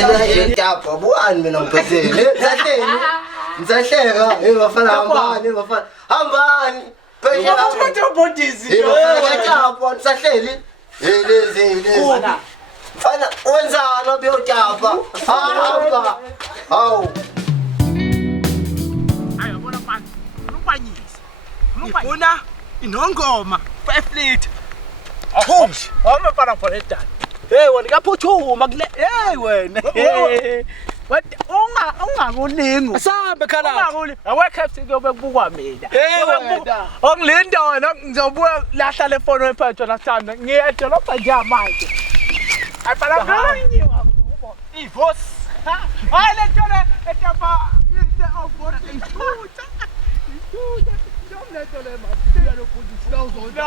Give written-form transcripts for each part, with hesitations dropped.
Ngiyapha buani mina ngiphathele. Ngisahleka, bafana hambani, bafana. Hambani. Phesha Uphathe ubhodisi. Ngiyapha nisahleli. Lezi. Fana wenzana beyotapa. Hamba. Hawu. Ayabona manje. Unubanyisa. Ngifuna inongoma 5 liter. Awushi. Awumfana for that. Hey wena kaphuthuma kule. Hey wena. What ungakulingo. Asambe khala. Ungakuli. Awekhe kuyobe kubukwa mina. Hey wena. Ongilindona ngizobuya lahla le phone ephathwa nathanda. Ngiyedolopha nje manje. Ayibhala ngani ubona. Ivos. Hayi le ntona etapa le obot ishuta. Ishuta. Njomletho le manje. Uyalobhodisi la uzona.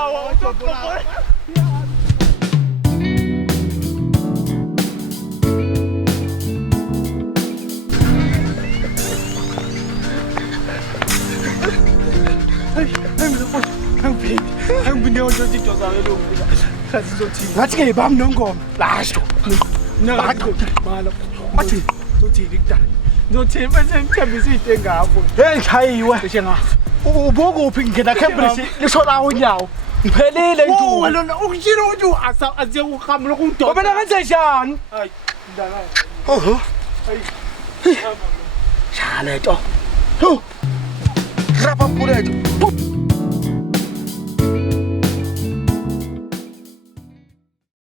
Ngathi-ke bami nongoma lasho athi zothini kudala zothini bese ngithembisa into engapho hey chayiwe ubokuphi ngena Cambridge lisho lawo unyawo ngiphelile nje wena ukutshilo ukuthi aziye uhamlo kundoda wena wenze njani hayi ndaka hayi shana to rapa puleto